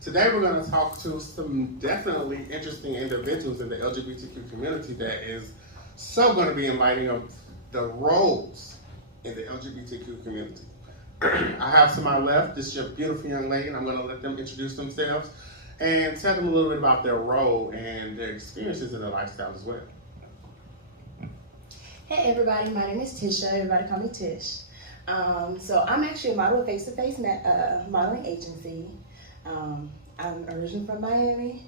Today we're going to talk to some definitely interesting individuals in the LGBTQ community that is so going to be enlightening of the roles in the LGBTQ community. I have to my left, this is your beautiful young lady, and I'm going to let them introduce themselves and tell them a little bit about their role and their experiences in their lifestyle as well. Hey everybody, my name is Tisha. Everybody call me Tish. So I'm actually a model at Face to Face modeling agency. I'm originally from Miami.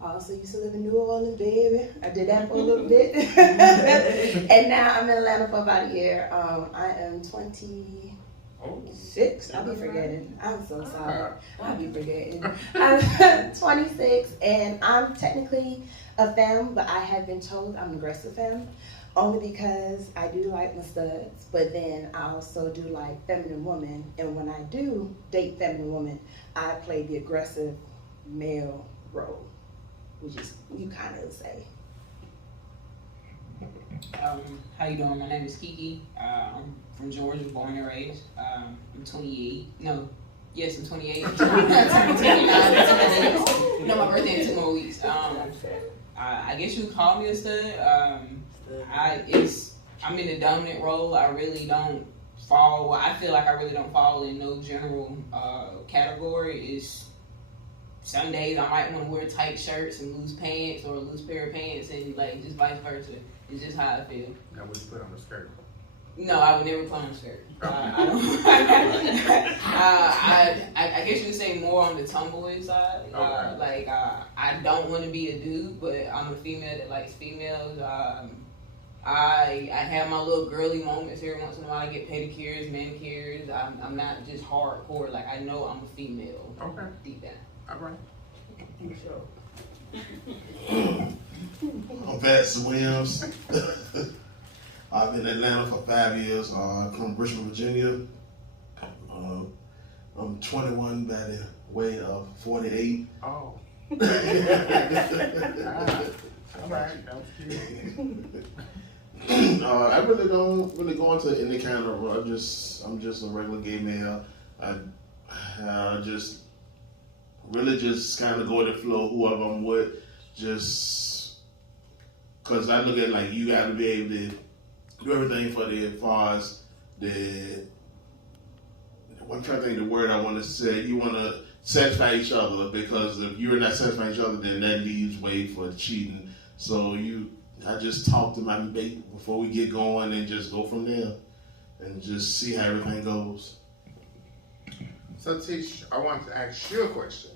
I also used to live in New Orleans, baby. I did that for a little bit. And now I'm in Atlanta for about a year. I am 26. I'll be forgetting. I'm so sorry. I'll be forgetting. I'm 26 and I'm technically a femme, but I have been told I'm an aggressive femme. Only because I do like my studs, but then I also do like feminine women. And when I do date feminine women, I play the aggressive male role, which is, you kind of say. How you doing? My name is Kiki. I'm from Georgia, born and raised. I'm 28. No, yes, I'm 28. I'm turning 29. No, my birthday in 2 more weeks. I guess you would call me a stud. I'm in a dominant role. I really don't fall. I feel like I really don't fall in no general category. It's some days I might want to wear tight shirts and loose pants or a loose pair of pants, and like just vice versa. It's just how I feel. Now, would you put on a skirt? No, I would never put on a skirt. I don't. I guess you would say more on the tomboy side. Okay. I don't want to be a dude, but I'm a female that likes females. I have my little girly moments every once in a while. I get pedicures, manicures. I'm not just hardcore. Like, I know I'm a female. Okay. Deep down. All right. I'm Vance Williams. I've been in Atlanta for 5 years. I'm from Richmond, Virginia. I'm 21 by the way of 48. Oh. All right. That was cute. I really don't really go into any kind of. I'm just a regular gay male. I just really just kind of go with the flow, whoever I'm with, just because I look at it like you got to be able to do everything for the, as far as the. I'm trying to think of the word I want to say. You want to satisfy each other, because if you're not satisfying each other, then that leaves way for cheating. So I just talk to my mate before we get going and just go from there and just see how everything goes. So Tish, I want to ask you a question.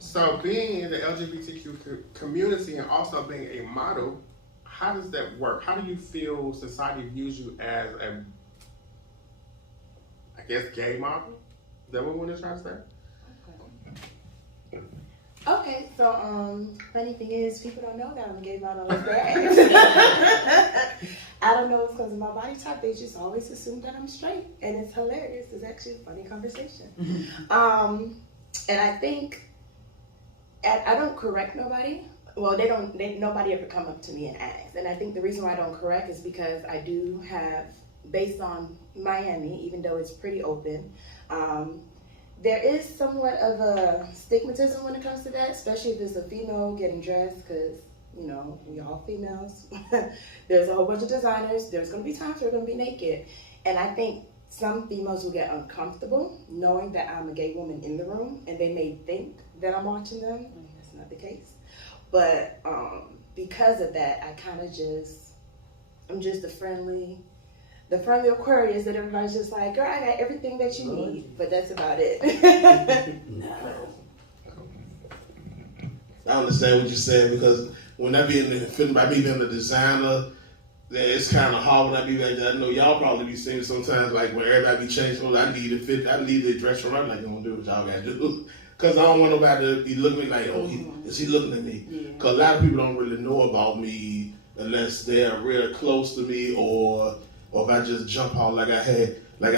So being in the LGBTQ community and also being a model, how does that work? How do you feel society views you as a, I guess, gay model? Is that what we want to try to say? Okay, so funny thing is, people don't know that I'm a gay model like that. I don't know if it's because of my body type. They just always assume that I'm straight, and it's hilarious. It's actually a funny conversation. And I think I don't correct nobody. Well, nobody ever come up to me and ask. And I think the reason why I don't correct is because I do have, based on Miami, even though it's pretty open, there is somewhat of a stigmatism when it comes to that, especially if it's a female getting dressed, because, you know, we all females. There's a whole bunch of designers. There's going to be times we're going to be naked. And I think some females will get uncomfortable knowing that I'm a gay woman in the room, and they may think that I'm watching them. That's not the case. But because of that, I kind of I'm just the friendly Aquarius that everybody's just like, girl, I got everything that you need, but that's about it. I understand what you're saying, because when I be in the film, by me being a designer, it's kind of hard when I be like that. I know y'all probably be seeing sometimes, like when everybody be changing clothes, I need to dress around like, you don't do what y'all gotta do. Because I don't want nobody to be looking at me like, oh, is he looking at me? Because a lot of people don't really know about me unless they're real close to me, or if I just jump out like I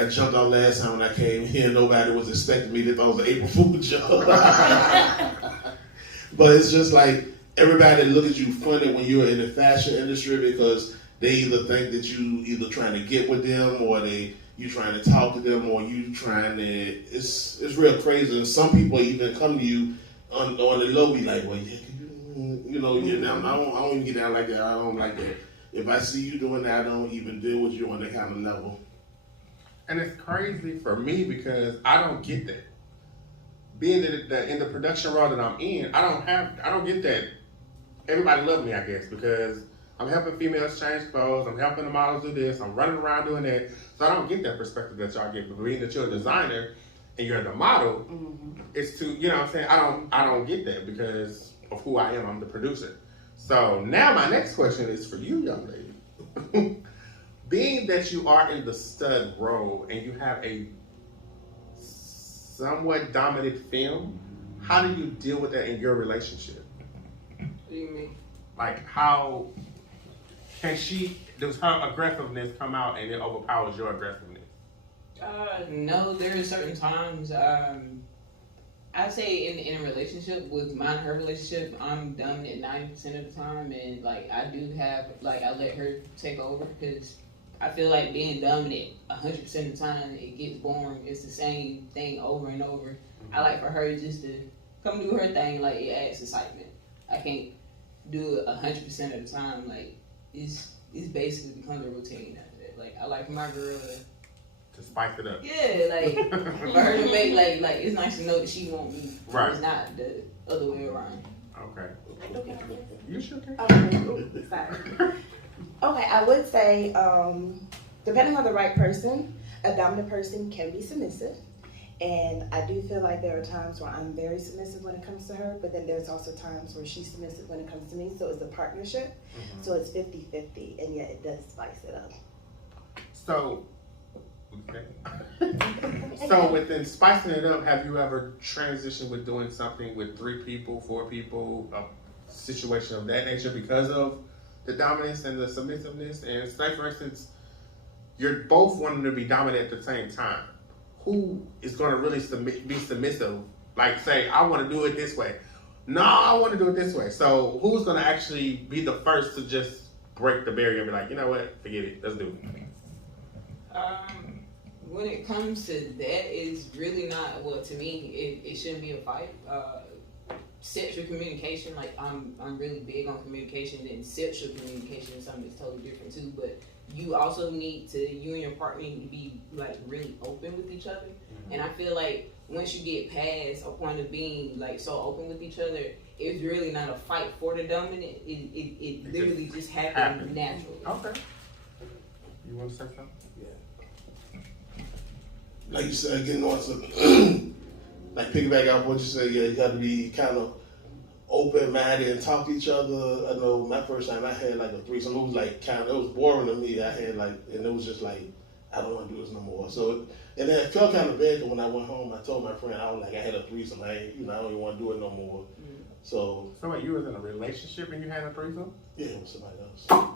jumped out last time when I came here. Nobody was expecting me. They thought it was an April Fool's joke. But it's just like everybody look at you funny when you're in the fashion industry, because they either think that you either trying to get with them, or you trying to talk to them, or you trying to. It's real crazy. And some people even come to you on the low, be like, well, yeah, you know, yeah, I don't even get down like that. I don't like that. If I see you doing that, I don't even deal with you on that kind of level. And it's crazy for me because I don't get that. Being that in the production role that I'm in, I don't get that. Everybody love me, I guess, because I'm helping females change clothes, I'm helping the models do this, I'm running around doing that. So I don't get that perspective that y'all get. But being that you're a designer and you're the model, it's too, you know what I'm saying? I don't get that because of who I am. I'm the producer. So now my next question is for you, young lady. Being that you are in the stud role and you have a somewhat dominant film, how do you deal with that in your relationship? What do you mean? Like, how does her aggressiveness come out and it overpowers your aggressiveness? No, there are certain times. I'd say in a relationship, with mine and her relationship, I'm dominant 90% of the time, and like I do have I let her take over because I feel like being dominant 100% of the time it gets boring. It's the same thing over and over. I like for her just to come do her thing. Like it adds excitement. I can't do it 100% of the time. Like it's basically becomes a routine after that. Like I like my girl to spice it up. Yeah, like for her to make like it's nice to know that she want me. Right. It's not the other way around. Okay. You sure can. Okay. Sorry. Okay, I would say, depending on the right person, a dominant person can be submissive. And I do feel like there are times where I'm very submissive when it comes to her, but then there's also times where she's submissive when it comes to me. So it's a partnership. So it's 50-50, and yet it does spice it up. So, so within spicing it up, have you ever transitioned with doing something with 3 people, 4 people, a situation of that nature because of the dominance and the submissiveness? And say, for instance, you're both wanting to be dominant at the same time. Who is going to really be submissive? Like, say, I want to do it this way. No, I want to do it this way. So who's going to actually be the first to just break the barrier and be like, you know what, forget it, let's do it? When it comes to that, it's really not, well, to me, it shouldn't be a fight. Sexual communication, like I'm really big on communication, and sexual communication is something that's totally different too. But you also need to, you and your partner need to be like really open with each other. And I feel like once you get past a point of being like so open with each other, it's really not a fight for the dominant. It literally just happens naturally. Okay. You want to say something? Like you said, getting on some, like piggyback off what you said, yeah, you got to be kind of open-minded and talk to each other. I know my first time I had like a threesome, it was like it was boring to me. I had like, and it was just like, I don't want to do this no more. So, and then it felt kind of bad because when I went home, I told my friend, I was like, I had a threesome. I don't even want to do it no more. So wait, you was in a relationship and you had a threesome? Yeah, with somebody else. Huh.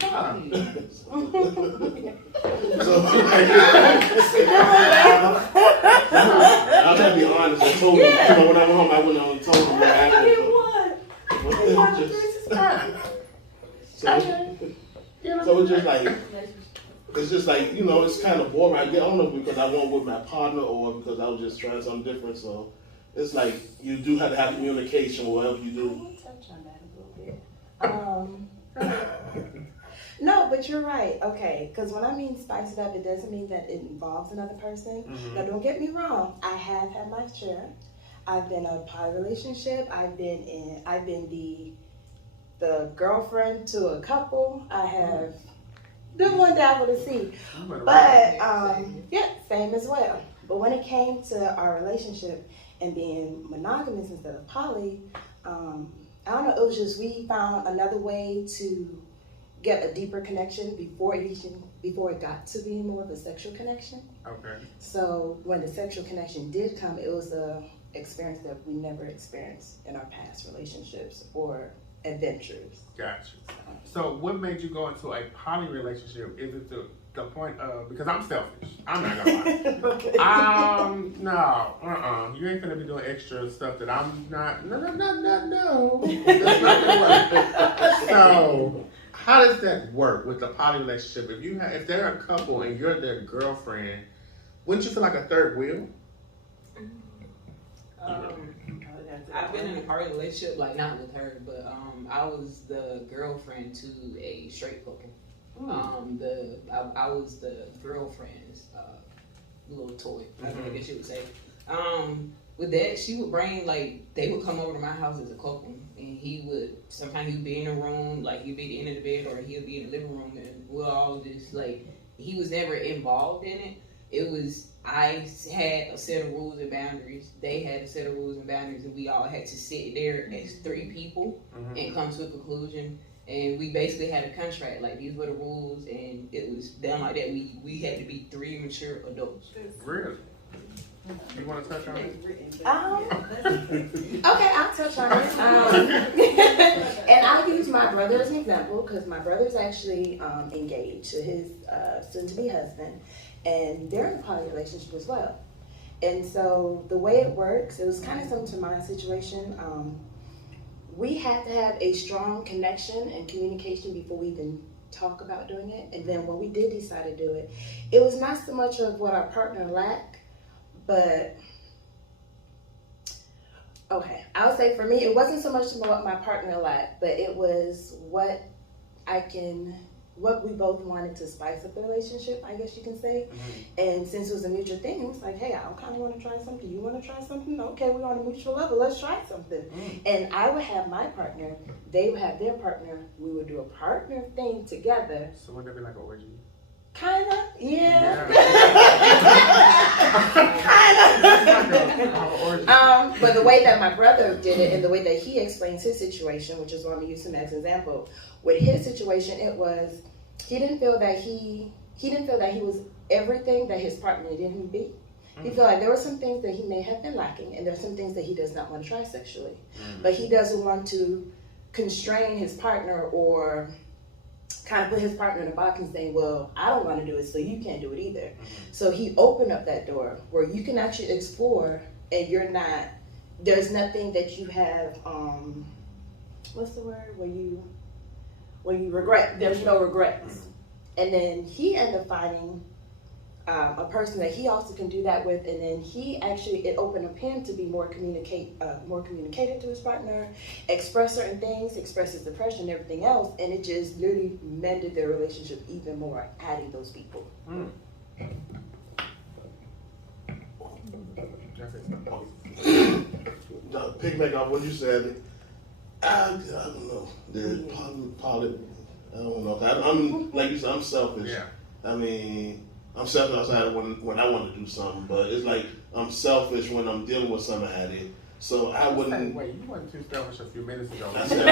So, I'll try to be honest. I told him, when I went home, I went on and told him what happened. So it's just like, it's kind of boring. I don't know because I went with my partner or because I was just trying something different. So it's like you do have to have communication whatever you do. I will touch on that a little bit. No, but you're right. Okay, because when I mean spice it up, it doesn't mean that it involves another person. Now, don't get me wrong. I have had my share. I've been in a poly relationship. I've been the girlfriend to a couple. I have done one dabble to see. But same as well. But when it came to our relationship and being monogamous instead of poly, I don't know. It was just we found another way to get a deeper connection before it got to be more of a sexual connection. Okay. So when the sexual connection did come, it was a experience that we never experienced in our past relationships or adventures. Gotcha. So what made you go into a poly relationship? Is it the point of, because I'm selfish. I'm not gonna lie. Okay. No, you ain't gonna be doing extra stuff that I'm not. No. That's not gonna work. So how does that work with the poly relationship? If they're a couple and you're their girlfriend, wouldn't you feel like a third wheel? I've been in a car relationship, like not with her, but I was the girlfriend to a straight couple. I was the girlfriend's little toy, I guess you would say. With that, she would bring, like, they would come over to my house as a couple, and sometimes he would be in the room, like he'd be at the end of the bed, or he'd be in the living room, and we'll all just, like, he was never involved in it. It was, I had a set of rules and boundaries, they had a set of rules and boundaries, and we all had to sit there as three people and come to a conclusion. And we basically had a contract, like these were the rules, and it was done like that. We had to be three mature adults. Really? You want to touch on it? Okay, I'll touch on it. And I'll use my brother as an example because my brother's actually engaged to his soon-to-be husband, and they're in a poly relationship as well. And so the way it works, it was kind of similar to my situation. We had to have a strong connection and communication before we even talk about doing it. And then when we did decide to do it, it was not so much of what our partner lacked, but okay, I would say for me, it wasn't so much what my partner lacked, but it was what we both wanted to spice up the relationship, I guess you can say. And since it was a mutual thing, it was like, hey, I kind of want to try something. You want to try something? Okay, we're on a mutual level. Let's try something. And I would have my partner. They would have their partner. We would do a partner thing together. So would that be like an orgy? Kinda, yeah. Kinda. But the way that my brother did it and the way that he explains his situation, which is why I'm gonna use him as an example, with his situation, it was he didn't feel that he was everything that his partner needed him to be. He felt like there were some things that he may have been lacking, and there are some things that he does not want to try sexually. But he doesn't want to constrain his partner or kind of put his partner in a box and saying, well, I don't want to do it, so you can't do it either. So he opened up that door where you can actually explore, and there's nothing that you have, what's the word, where you regret. There's no regrets. And then he ended up finding a person that he also can do that with, and then it opened up him to be more communicative to his partner, express certain things, express his depression and everything else, and it just literally mended their relationship even more, adding those people. Piggyback off what you said, I don't know. I don't know. I'm like you said, I'm selfish. Yeah. I mean, I'm selfish outside when I want to do something, but it's like I'm selfish when I'm dealing with somebody. So I wouldn't. Wait, you weren't too selfish a few minutes ago. I said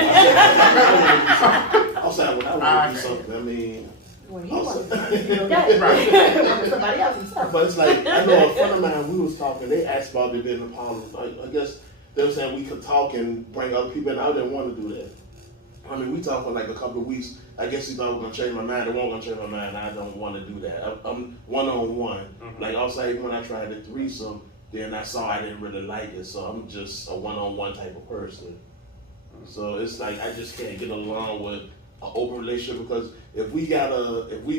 outside when I want to do something. I mean. When he wants to somebody else's stuff. But it's like, I know a friend of mine, we was talking, they asked about it being a problem. I guess they were saying we could talk and bring other people in. I didn't want to do that. I mean, we talked for like a couple of weeks. I guess he thought I was going to change my mind. I wasn't going to change my mind. I don't want to do that. I'm one-on-one. Like outside when I tried the threesome, then I saw I didn't really like it. So I'm just a one-on-one type of person. So it's like I just can't get along with an open relationship, because if we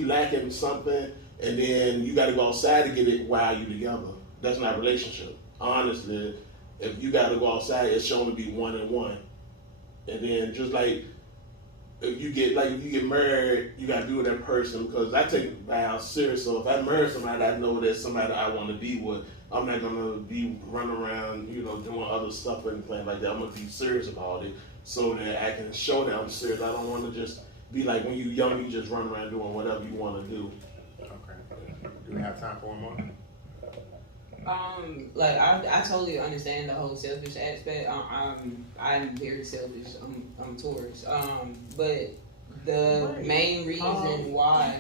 lacking something and then you got to go outside to get it while you together, that's not a relationship. Honestly, if you got to go outside, it's shown to be one-on-one. And then just like if you get married, you got to be with that person, because I take vows serious. So if I marry somebody, I know that's somebody I want to be with. I'm not gonna be running around, doing other stuff and anything like that. I'm gonna be serious about it, so that I can show that I'm serious. I don't want to just be like when you're young, you just run around doing whatever you want to do. Okay. Do we have time for one more? Like I totally understand the whole selfish aspect. I'm very selfish. I'm Taurus. But the main reason why.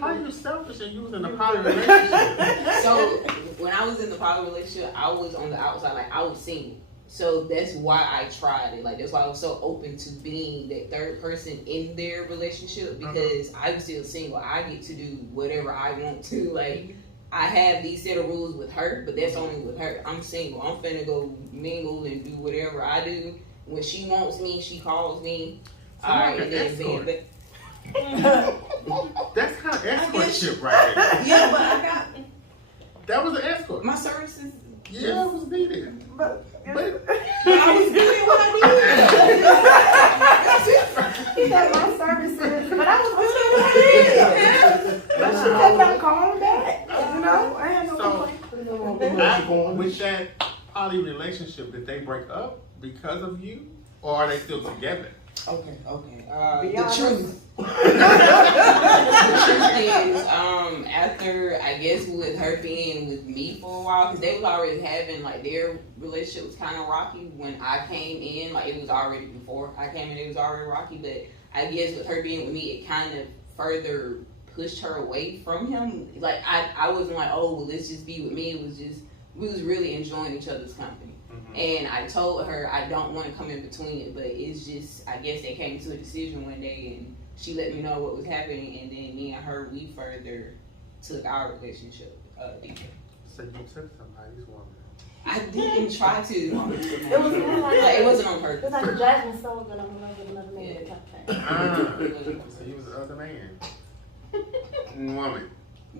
How are you selfish and you was in a poly relationship? So when I was in the poly relationship, I was on the outside, like I was single. So that's why I tried it. Like that's why I was so open to being that third person in their relationship, because I'm still single. I get to do whatever I want to. Like I have these set of rules with her, but that's only with her. I'm single. I'm finna go mingle and do whatever I do. When she wants me, she calls me. So all right, and then that's kind of escortship right there. yeah, but I got. That was an escort. My services. Yeah, it was needed. But I was doing what I did. he said my services, but I was listening. But she kept on calling back. You know, I had no complaint. With that poly relationship, did they break up because of you, or are they still together? Okay. Be The honest. truth. The truth is, after I guess with her being with me for a while, because they was already having like their relationship was kind of rocky when I came in. Like it was already before I came in, it was already rocky. But I guess with her being with me, it kind of further pushed her away from him. Like I wasn't like, oh well, let's just be with me. It was just we was really enjoying each other's company. And I told her I don't want to come in between it, but it's just I guess they came to a decision one day and she let me know what was happening, and then me and her we further took our relationship deeper. So you took somebody's woman. I didn't try to. It was more like it wasn't on it purpose. was like a Jasmine Sullivan. I'm in love with another man type thing. So he was the other man. Woman.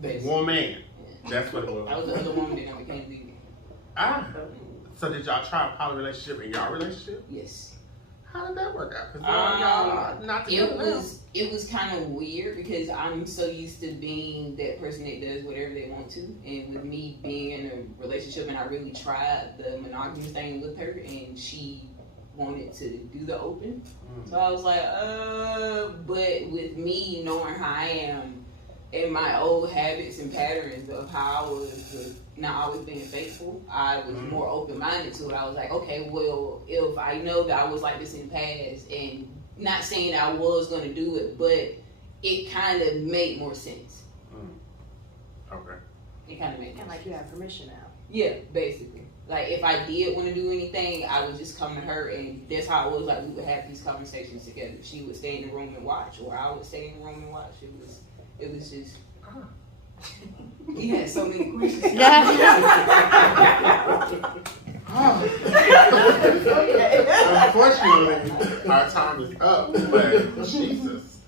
Basically. Woman. That's what it I was was. the other woman that never came leaving. So did y'all try a poly relationship in y'all relationship? Yes. How did that work out? Because y'all not together. It was kind of weird because I'm so used to being that person that does whatever they want to, and with me being in a relationship, and I really tried the monogamous thing with her, and she wanted to do the open. So I was like, but with me knowing how I am and my old habits and patterns of how I was not always being faithful, I was more open-minded to it. I was like, okay, well, if I know that I was like this in the past, and not saying that I was going to do it, but it kind of made more sense. Okay. It kind of made And sense. like you have permission now. Yeah, basically. Like, if I did want to do anything, I would just come to her, and that's how it was. Like, we would have these conversations together. She would stay in the room and watch, or I would stay in the room and watch. It was just... He had so many questions. Unfortunately, our time is up, but Jesus.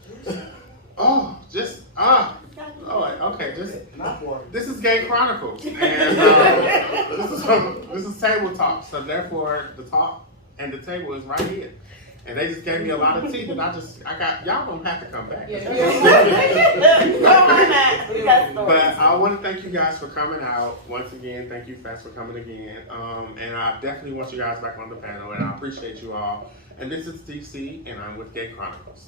Lord, okay, this is Gay Chronicles, and this is table talk, so therefore the talk and the table is right here. And they just gave me a lot of tea, and y'all gonna have to come back. But I want to thank you guys for coming out once again. Thank you, Fast, for coming again. And I definitely want you guys back on the panel, and I appreciate you all. And this is DC, and I'm with Gay Chronicles.